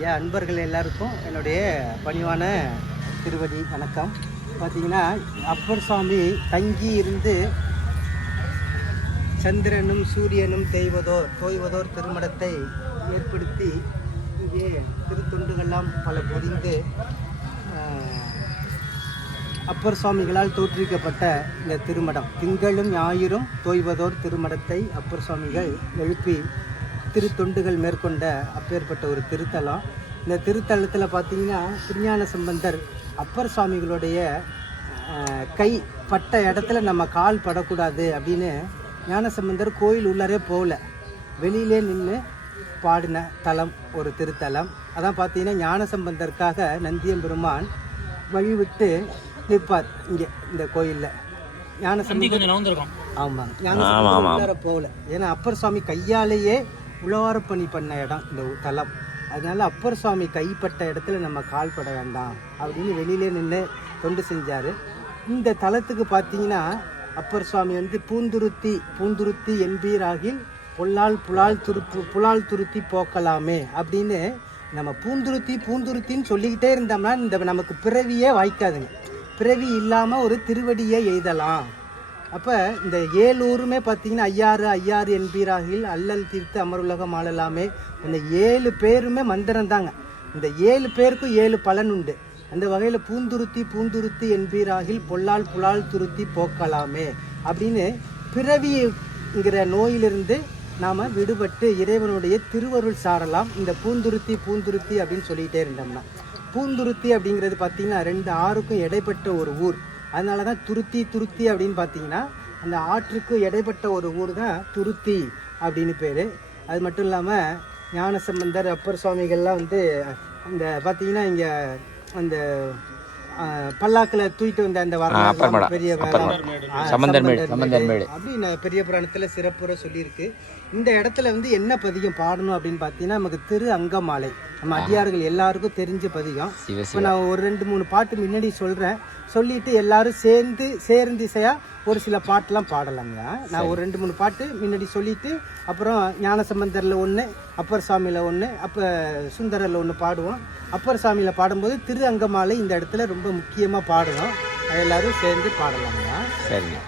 என் அன்பர்கள் எல்லாருக்கும் என்னுடைய பணிவான திருவடி வணக்கம். பார்த்திங்கன்னா அப்பர் சுவாமி தங்கி இருந்து சந்திரனும் சூரியனும் தோய்வதோர் திருமடத்தை ஏற்படுத்தி இங்கே திருத்தொண்டுகள்லாம் பல பொதிந்து அப்பர் சுவாமிகளால் தோற்றுவிக்கப்பட்ட இந்த திருமடம் திங்களும் ஞாயிறும் தோய்வதோர் திருமடத்தை அப்பர் சுவாமிகள் எழுப்பி திருத்தொண்டுகள் மேற்கொண்ட அப்பேற்பட்ட ஒரு திருத்தலம். இந்த திருத்தலத்தில் பார்த்திங்கன்னா திருஞான சம்பந்தர் அப்பர் சுவாமிகளுடைய கை பட்ட இடத்துல நம்ம கால் படக்கூடாது அப்படின்னு ஞானசம்பந்தர் கோயில் உள்ளரே போகல, வெளியிலே நின்று பாடின தலம் ஒரு திருத்தலம். அதான் பார்த்தீங்கன்னா ஞானசம்பந்தருக்காக நந்தியம்பெருமான் வழிவிட்டு நிற்பார் இங்கே இந்த கோயிலில். ஞானசம்பந்தர் ஆமாம், ஞானசம்பந்தர் உள்ளார போகல, ஏன்னா அப்பர் சுவாமி கையாலேயே உழவாரப்பணி பண்ண இடம் இந்த தலம். அதனால அப்பர் சுவாமி கைப்பட்ட இடத்துல நம்ம கால் பட வேண்டாம் அப்படின்னு வெளியிலே நின்று தொண்டு செஞ்சார். இந்த தலத்துக்கு பார்த்தீங்கன்னா அப்பர் சுவாமி பூந்துருத்தி என்பீராகில் புலால் துருத்தி போக்கலாமே அப்படின்னு நம்ம பூந்துருத்தின்னு சொல்லிக்கிட்டே இருந்தோம்னா இந்த நமக்கு பிறவியே வாய்க்காதுங்க. பிறவி இல்லாமல் ஒரு திருவடியை எய்தலாம். அப்போ இந்த 7 ஊருமே பார்த்தீங்கன்னா ஐயாறு என்பீராகில் அல்லல் தீர்த்து அமருலகம் ஆளலாமே. அந்த 7 பேருமே மந்திரம் தாங்க. இந்த 7 பேருக்கும் 7 பலன் உண்டு. அந்த வகையில் பூந்துருத்தி என்பீராகில் புலால் துருத்தி போக்கலாமே அப்படின்னு பிறவிங்கிற நோயிலிருந்து நாம் விடுபட்டு இறைவனுடைய திருவருள் சாரலாம். இந்த பூந்துருத்தி அப்படின்னு சொல்லிகிட்டே இருந்தோம்னா, பூந்துருத்தி அப்படிங்கிறது பார்த்திங்கன்னா 2 ஆறுக்கும் இடைப்பட்ட ஒரு ஊர். அதனால தான் துருத்தி அப்படின்னு பார்த்தீங்கன்னா அந்த ஆற்றுக்கு இடைப்பட்ட ஒரு ஊர் தான் துருத்தி அப்படின்னு பேர். அது மட்டும் இல்லாமல் ஞானசம்பந்தர் அப்பர் சுவாமிகள்லாம் இந்த பார்த்திங்கன்னா இங்கே அந்த பல்லாக்கில் தூக்கிட்டு வந்த அந்த பெரிய அப்படின்னு பெரிய புராணத்தில் சிறப்புற சொல்லியிருக்கு. இந்த இடத்துல என்ன பதிகம் பாடணும் அப்படின்னு பார்த்தீங்கன்னா நமக்கு திரு அங்கமாலை, நம்ம அடியார்கள் எல்லாருக்கும் தெரிஞ்ச பதிகம். இப்போ நான் ஒரு 2-3 பாட்டு முன்னாடி சொல்கிறேன், சொல்லிட்டு எல்லாரும் சேர்ந்திசையாக ஒரு சில பாட்டெலாம் பாடலாங்க. நான் ஒரு 2-3 பாட்டு முன்னாடி சொல்லிட்டு அப்புறம் ஞானசம்பந்தரில் ஒன்று, அப்பர் சாமியில் ஒன்று, அப்போ சுந்தரில் ஒன்று பாடுவோம். அப்பர் சாமியில் பாடும்போது திரு அங்கமாலை இந்த இடத்துல ரொம்ப முக்கியமாக பாடணும். எல்லாரும் சேர்ந்து பாடலாங்க. சரிங்க.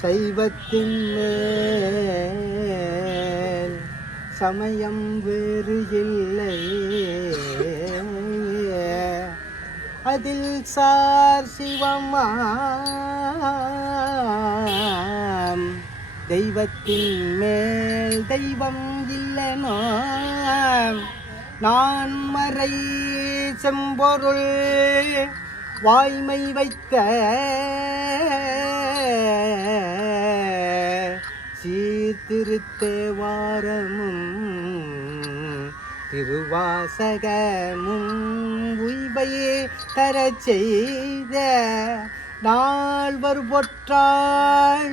சைவத்தின் மேல் சமயம் வேறு இல்லை, அதில் சார் சிவமாம், தெய்வத்தின் மேல் தெய்வம் இல்லனோ, நான் மறை செம்பொருள் வாய்மை வைத்த சீர்திருத்தேவாரமும் திருவாசகமும் உய்வையே தர செய்த நால்வர் பொற்றாள்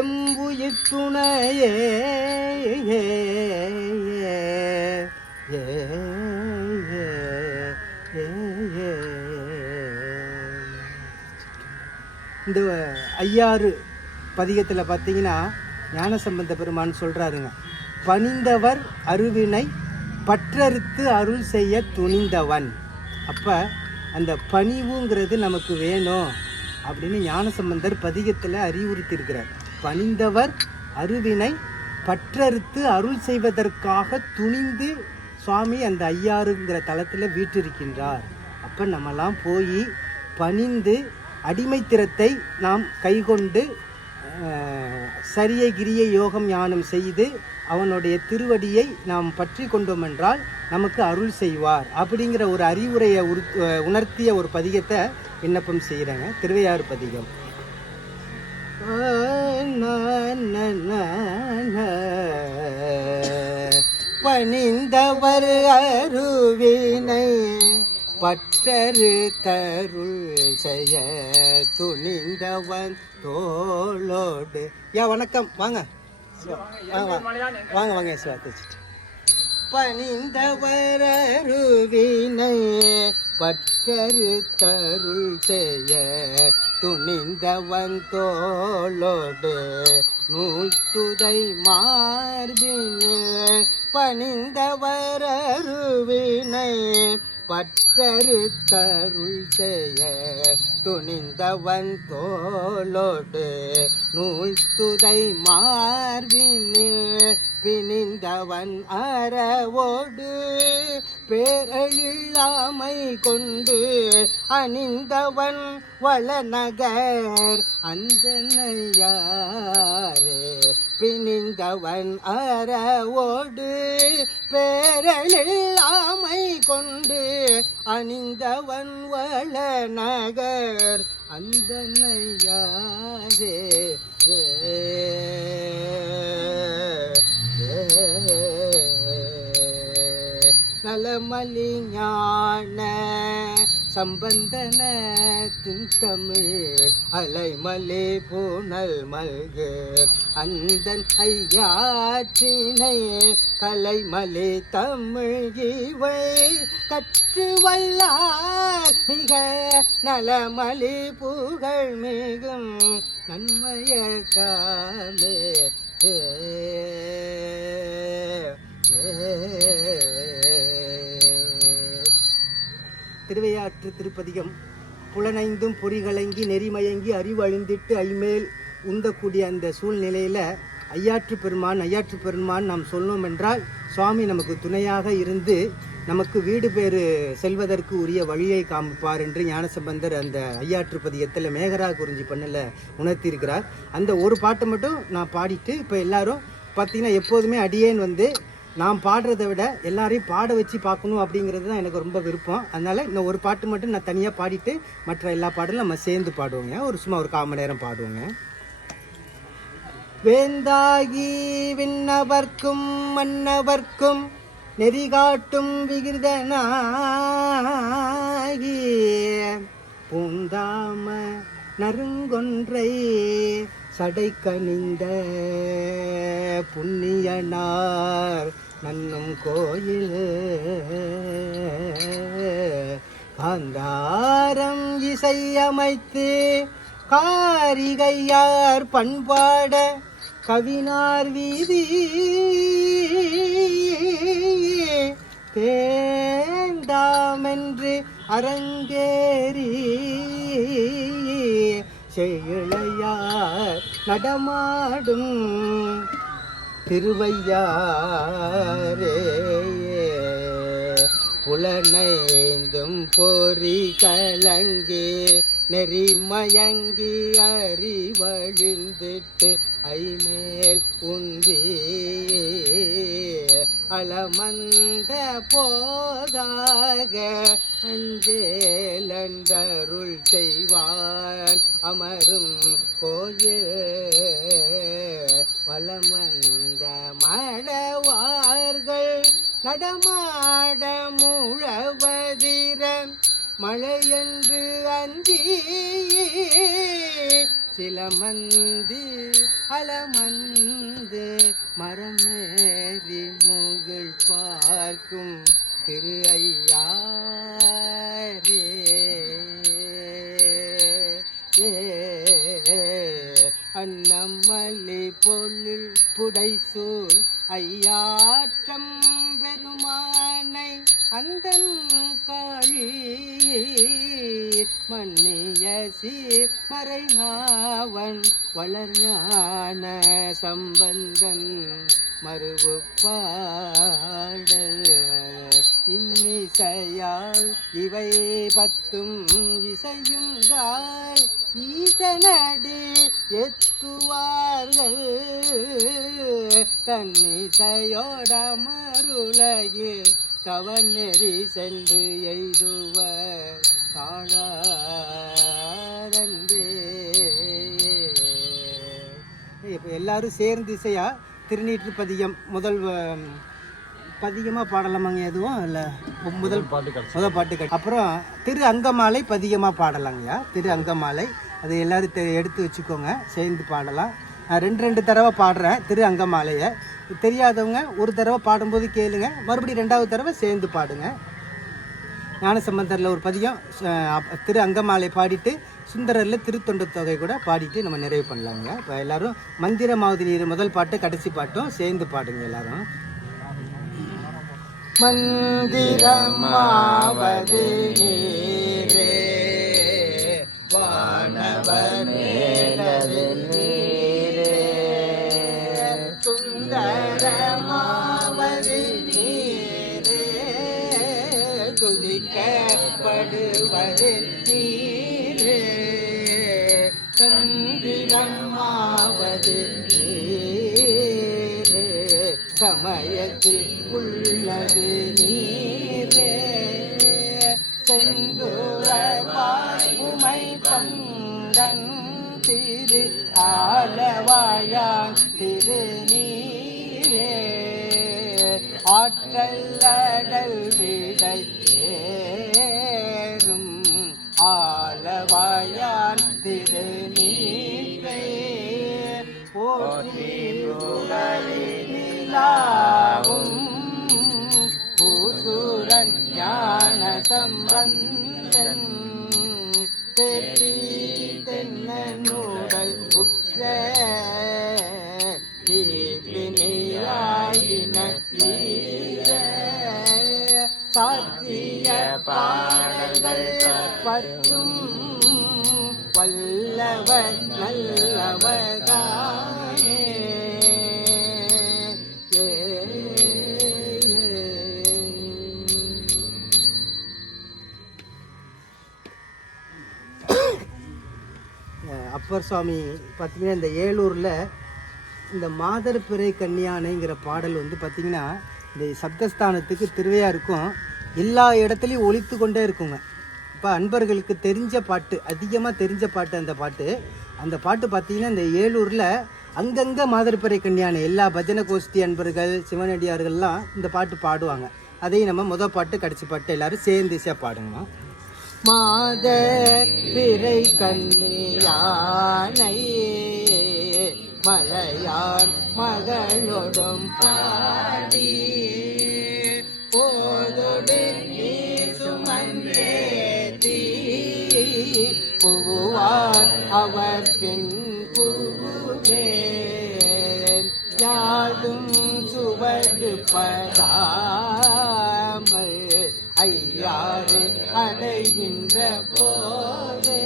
எம்புயிர் துணையே. இந்த 5 பதிகத்தில் பார்த்தீங்கன்னா ஞானசம்பந்த பெருமான் சொல்கிறாருங்க, பணிந்தவர் அருவினை பற்றறுத்து அருள் செய்ய துணிந்தவன். அப்போ அந்த பணிவுங்கிறது நமக்கு வேணும் அப்படின்னு ஞானசம்பந்தர் பதிகத்தில் அறிவுறுத்தியிருக்கிறார். பணிந்தவர் அருவினை பற்றறுத்து அருள் செய்வதற்காக துணிந்து சுவாமி அந்த 5ங்கிற தலத்தில் வீற்றிருக்கின்றார். அப்போ நம்மலாம் போய் பணிந்து அடிமைத்திறத்தை நாம் கைகொண்டு சரிய கிரிய யோகம் ஞானம் செய்து அவனுடைய திருவடியை நாம் பற்றி கொண்டோம் என்றால் நமக்கு அருள் செய்வார் அப்படிங்கிற ஒரு அறிவுரையை உணர்த்திய ஒரு பதிகத்தை விண்ணப்பம் செய்கிறேங்க. திருவையாறு பதிகம். பணிந்தவர் அருவினை பற்றரு தருள் செய்ய துணிந்தவன் தோளோடு. வணக்கம், வாங்க பணிந்தவர் அருவினை பற்றரு தருள் செய்ய துணிந்தவன் தோளோடு நூல் துதை மார்பினில் பணிந்தவரருவினை பற்றறுத்தருள் செய்ய துணிந்தவன் தோளோடு நூல் துதை மார்பினில் பிணிந்தவன் அறவோடு பேரழில்லாமை கொண்டு அணிந்தவன் வளநகர் அந்தனையாரே பிணிந்தவன் அறவோடு பேரழில்லாமை கொண்டு அணிந்தவன் வளநகர் அந்தனையாரே நலமலி ஞான சம்பந்தன தமிழ் அலைமலே பூனல் மல்கு அந்தன் ஐயாற்றினை கலைமலே தமிழ் இவை கற்று வல்லார் மிக நலமலி புகழ் மிகும் நன்மைய காமே திருவையாற்று திருப்பதிகம். புலனைந்தும் பொறிகலங்கி நெறிமயங்கி அறிவு அழிந்திட்டு ஐமேல் உந்தக்கூடிய அந்த சூழ்நிலையில் ஐயாற்று பெருமான் நாம் சொன்னோம் என்றால் சுவாமி நமக்கு துணையாக இருந்து நமக்கு வீடு பேறு செல்வதற்கு உரிய வழியை காமிப்பார் என்று ஞானசம்பந்தர் அந்த ஐயாற்று பதிகத்தில் மேகரா குறிஞ்சி பண்ணல உணர்த்தியிருக்கிறார். அந்த ஒரு பாட்டை மட்டும் நான் பாடிட்டு இப்போ எல்லாரும் பார்த்தீங்கன்னா எப்போதுமே அடியேன் வந்து நான் பாடுறதை விட எல்லாரையும் பாட வச்சு பார்க்கணும் அப்படிங்கிறது தான் எனக்கு ரொம்ப விருப்பம். அதனால் இந்த ஒரு பாட்டு மட்டும் நான் தனியாக பாடிட்டு மற்ற எல்லா பாடலும் நம்ம சேர்ந்து பாடுவோங்க. சும்மா ஒரு 1/4 மணி நேரம் பாடுவோங்க. வேந்தாகி விண்ணவர்க்கும் மன்னவர்க்கும் நெறிகாட்டும் விகிர்தனாகி பூந்தாம நறுங்கொன்றை சடை கனிந்த புண்ணியனார் நன்னும் கோயில் காந்தாரம் இசையமைத்து காரிகையார் பண்பாட கவினார் வீதி தேந்தாமென்று அரங்கேறி செயலையார் நடமாடும் திருவையாரே புலனைந்தும் பொறி கலங்கி நெறிமயங்கி அறிவழிந்திட்டு ஐமேல் உந்தி அலமந்த போதாக அஞ்சேலன்றருள் செய்வான் அமரும் கோயில் வளமந்த மடவார்கள் நடமாட முழவதிரம் மழையென்று அஞ்சி சிலமந்து அலமந்து மரமேறி முகில் பார்க்கும் திரு ஐயாரே அன்னம்மல்லி பொருள் புடைசூழ் ஐயாற்றம் பெருமானை அந்தன் காழி மன்னிய மறைநாவன் வளர்ஞான சம்பந்தன் மறுவு பாடல் இன்னிசையால் இவை 10 இசையும் கால் ஈசனடி எத்துவார்கள் தன்னிசையோட மருளையில் தவநெறி சென்று எய்துவர் தாழாரந்தே. இப்போ எல்லாரும் சேர்ந்து இசையா திருநீற்று பதிகம் முதல் பதிகமாக பாடலாமாங்க? எதுவும் இல்லை, முதல் பாட்டு அப்புறம் திரு அங்கமாலை பதிகமாக பாடலாங்கய்யா. திரு அங்கமாலை அது எல்லோரும் எடுத்து வச்சுக்கோங்க, சேர்ந்து பாடலாம். நான் 2 தடவை பாடுறேன் திரு அங்கமாலையை. தெரியாதவங்க ஒரு தடவை பாடும்போது கேளுங்க, மறுபடியும் 2வது தடவை சேர்ந்து பாடுங்க. ஞானசம்பந்தரில் ஒரு பதிகம் திரு அங்கமாலை பாடிட்டு சுந்தரரில் திருத்தொண்ட தொகை கூட பாடிட்டு நம்ம நிறைவு பண்ணலாங்க. இப்போ எல்லோரும் மந்திர மாவதி நீர் முதல் பாட்டு கடைசி பாட்டும் சேர்ந்து பாடுங்க எல்லாரும். மந்திரமாவது நீரே வானவர் மேலது நீரே சுந்தரமாவது நீரே துதிக்கப்படுவது நீரே சந்திரமாவது நீரே சமயத்தில் உள்ளது நீரே செந்தூரவாய் உமை பந்தன் திரு ஆலவாயான் திரு நீரே ஆற்றல் அடல் விடை ஏறும் ஆலவாயான் திரு நீரே போற்றி புகழினிலாவும் பூசுரன் ஞான சம்பந்தன் தேற்றி தென்னூடல் உற்ற தீபினியாயின தீர சாத்திய பாடல்கள் பற்றும் வல்லவர் நல்லவர்தானே. அப்பர் சுவாமி பார்த்தீங்கன்னா இந்த ஏலூரில் இந்த மாதர் பிறை கன்னியானைங்கிற பாடல் வந்து பார்த்திங்கன்னா இந்த சப்தஸ்தானத்துக்கு திருவையாருக்கும் எல்லா இடத்துலையும் ஒலித்து கொண்டே இருக்குங்க. இப்போ அன்பர்களுக்கு தெரிஞ்ச பாட்டு, அதிகமாக தெரிஞ்ச பாட்டு அந்த பாட்டு பார்த்திங்கன்னா இந்த ஏலூரில் அங்கங்கே மாதர் பிறை கன்னியானை எல்லா பஜனை கோஷ்டி அன்பர்கள் சிவனடியார்கள்லாம் இந்த பாட்டு பாடுவாங்க. அதையும் நம்ம முதல் பாட்டு கடைசி பாட்டு எல்லோரும் சேர்ந்துசியாக பாடுங்கம்மா. மாதர் பிறை கன்னியானை மலையான் மகளோடும் பாடி போதோடு நீ சுமந்தேதி புகுவார் அவர் பின் புகுவேன் யாதும் சுவது படாமல் ஐயாறு அடைகின்ற போதே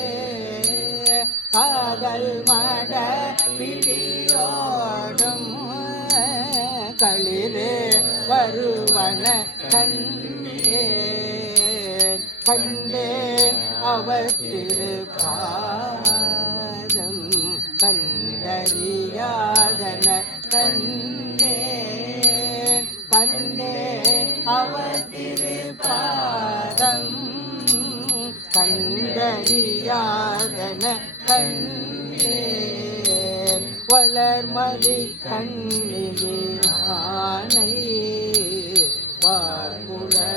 காதல் மட பிடியோடும் களிரே வருவன கண்டேன் கண்டேன் அவர் திருப்பாதம் கண்டறியாதன கண்டேன் கண்டேன் அவர் திருப்பாதம் கண்டறியாதன கண்டேன் வளர்மதி கண்ணியானை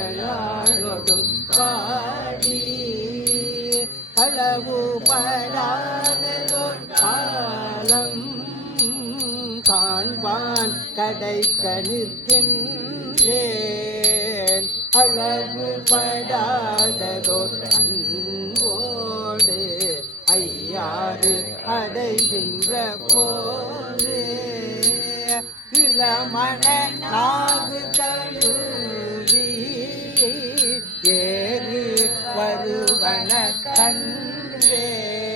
வாழ்குழலாழொடும் பாடி களவு படாததோர் காலம் காண்பான் கடைக்க நிற்கின்றேன் அளவு படாததோர் அன்போடு ஐயாறு அடைகின்ற போது இளமண நாகு தழுவி ஏறு வருவன கண்டேன்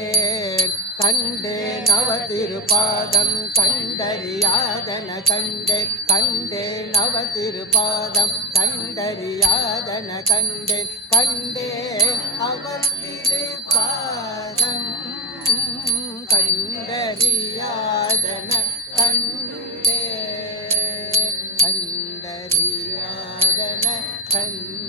கண்டேன் அவர் திருப்பாதம் கண்டறியாதன கண்டேன் கண்டேன் அவர் திருப்பாதம் கண்டறியாதன கண்டேன் கண்டேன் அவர் திருப்பாதம் கண்டறியாதன கண்டேன் கண்டறியாதன கண்டேன்.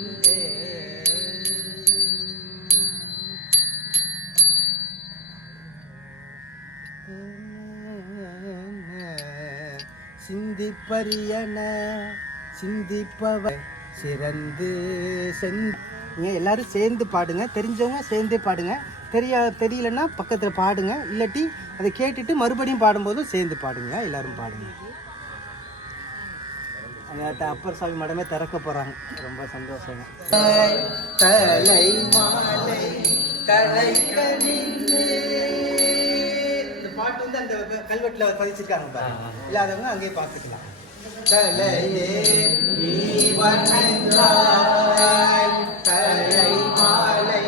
சிந்திப்பரியன சிந்திப்பவ சிறந்து எல்லாரும் சேர்ந்து பாடுங்க. தெரிஞ்சவங்க சேர்ந்தே பாடுங்க. தெரியலன்னா பக்கத்தில் பாடுங்க. இல்லாட்டி அதை கேட்டுட்டு மறுபடியும் பாடும்போதும் சேர்ந்து பாடுங்க. எல்லாரும் பாடுங்க. அந்த அப்பர் சாமி மடமே திறக்க போகிறாங்க. ரொம்ப சந்தோஷங்க. தலை மாலை தலை பாட்டு வந்து அந்த கல்வெட்டில் பதிச்சிருக்காங்க. இல்லாதவங்க அங்கேயே பார்த்துக்கலாம். தலையே நீ வணங்காய் தலை மாலை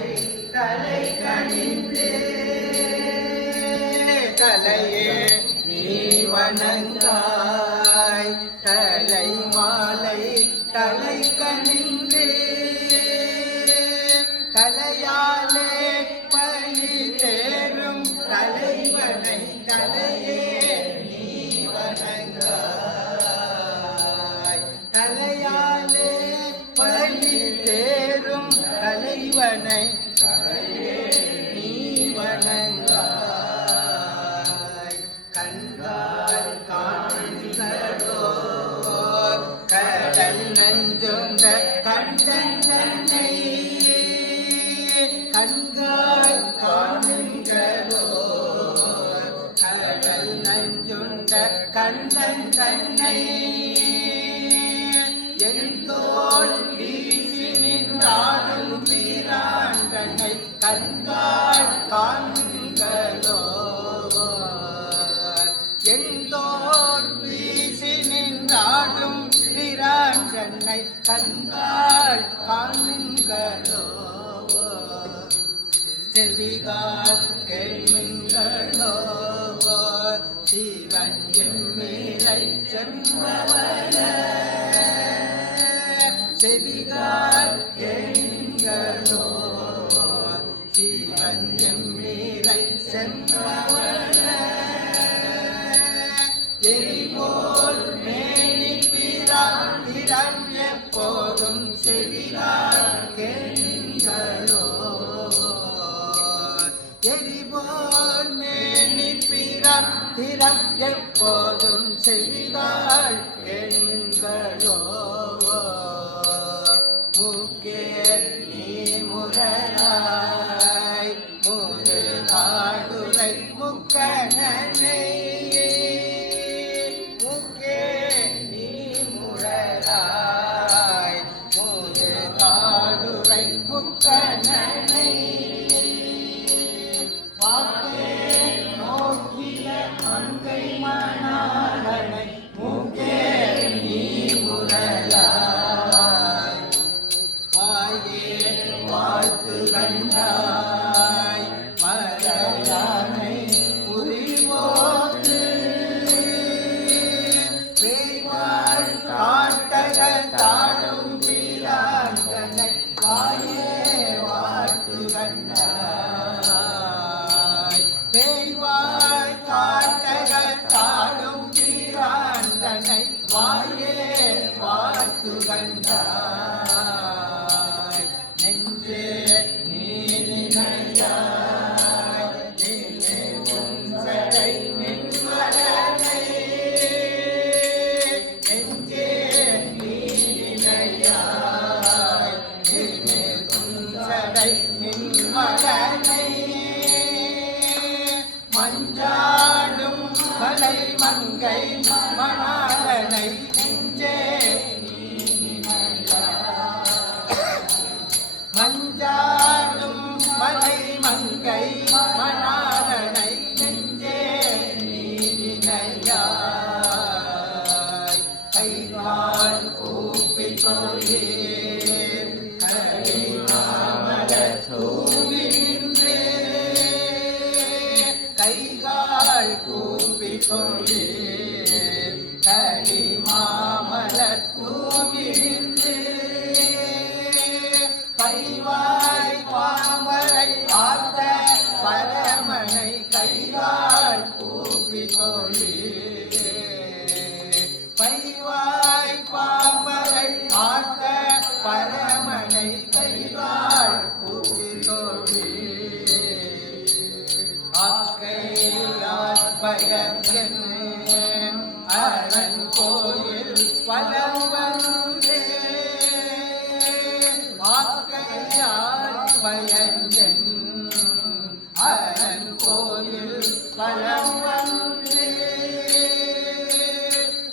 தலை கணிந்தே தலையே நீ வணங்காய் தலை மாலை தலை கணிந்தே தலையாலே பழி தேரும் தலைவனை தலையே நீ வணங்காய் தலையாலே பழி தேரும் தலைவனை தலையே நீ வணங்காய் கண்கால் காண்களோ கடல் நஞ்சுண்ட கண்டன் தன்னை கண்கால் காண்களோ கடல் நஞ்சுண்ட கண்டன் தன்னை என் தோல் வீசி நின்றாடும் வீராண்டனை கண்கால் காண்களோ என் தோல் வீசி நின்றாடும் வீராண்டனை கண்கால் காண்களோ செவிகால் கேள்விங்களோ சிவன் எம்மீரை செம்பவன செவிகால் கேள்விங்களோ சிவன் எம்மீரை செம்பவன எரிபோல் மேனி பிரான் எப்போதும் செவிகால் கேள்விங்களோ எரிபோல் மேனி பிறம் எப்போதும் செவிகால் கேள்விங்களோ மூக்கே நீ முரணாய் முரு காடுரை முக்கணனை மூக்கே நீ முரணாய் முரு காடுரை முக்கணனை வாக்கே நோக்கிய மங்கை மணாளனை மூக்கே நீ முரலாய் வாயே வாழ்த்து கண்டாய் மறையானை புரிவோது பேய்வாள் காட்டக தாடும் வீராண்டனை வாயே வாழ்த்து கண்டாய் பேய்வாள் காட்டக தாடும் வீராண்டனை வாயே வாழ்த்து கண்டாய் நெஞ்சே நீ நினையாய் நீலே உன்சடை நின்மலனை நெஞ்சே நீ நினையாய் நீலே உன்சடை நின்மலனை மஞ்சாடும் மலை மங்கை மணாளனை நெஞ்சே மஞ்சாடும் மலை மங்கை மணாளனை நெஞ்சே நீனையாய் கைகால் கூப்பி கொள்ளே கரிமாமலர் தூவி நின்றே கைகால் கூப்பி கொள்ளே கரிமாமலர் தூவி நின்றே பைவாய் பாமரை ஆத்த பரமனை கைகால் கூப்பி கொள்ளே பைவாய் பாமரை ஆத்த பரமனை கைகால் கூப்பி கொள்ளே ஆக்கையார் பயன் அரண் கோயில் பலம் வந்தே ஆக்கையார் பயன் அரண் கோயில் பலம் வந்தே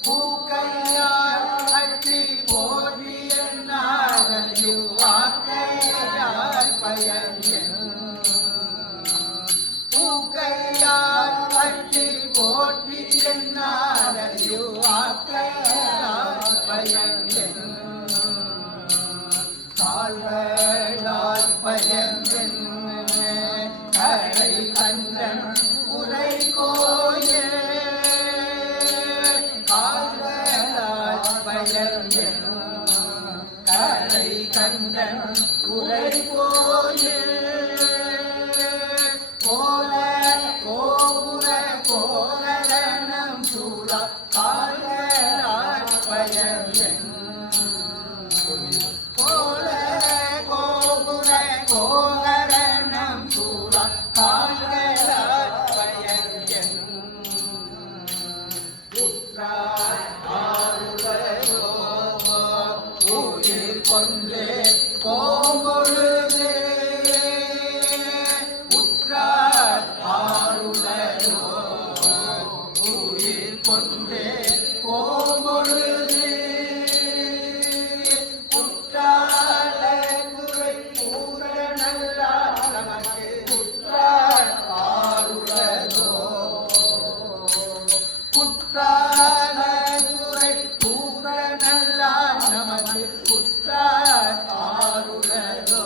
பூக்கையார் அற்றி போடிய நாகல் ஆக்கையார் பயன் பூக்கையார் அற்றி போற்றி என்னாரையோ ஆக்கையார் கால்களால் பயந்தன் கரை கண்டன் உரை கோயில் கால்களால் பயந்தன் கரை கண்டன் உரை கோயில் கோல கோபுர கோரணம் சூழ கால்களால் பயந்தன் கோல கோபுர கோரணம் சூழ கால்களால் பயந்தன் உற்றார் ஆறுவரோ உயிர் கொண்டே போம்பொழுது உற்றார் ஆறுவரோ உயிர் கொண்டே போம்பொழுது உற்றார் குறை கூற நல்லா நமக்கு உற்றார் ஆறுவரோ குற்றால குறை கூற நல்லா நமக்கு குற்றார் ஆறுலகோ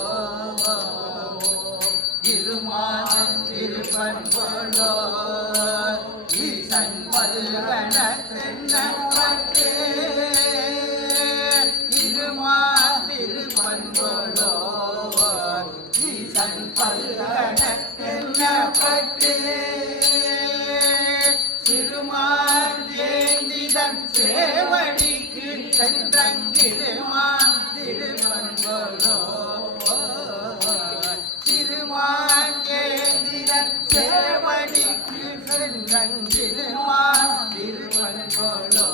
இருமானம் திருப்பண்பொழோ ஈசன் பல்கண தென்னவர்க்கு இருமா திருப்பண்பொழோ ஈசன் பல்கண தென்னவர்க்கு திருமால் ஏந்திதன் சேவடிக்கு சென்றங்கிருமான் திருப்பண்பொழோ திருமால் ஏந்திதன் சேவடிக்கு சென்றங்கிருமான் திருப்பண்பொழோ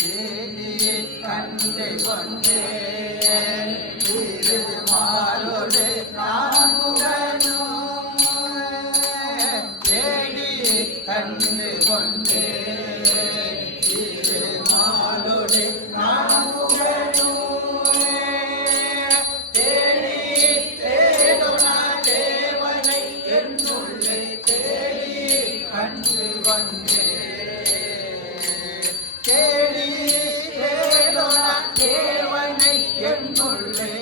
தேடி கண்டை கொண்டே திருமாலோடு நாமுடனும் தேடி கண்டு கொண்டே திருமாலோடு நாமுடனும் தேடி தேடுனா தேவனை என்னுள்ளே தேடி கண்டு கொண்டே தேடி தேடுனா தேவனை என்னுள்ளே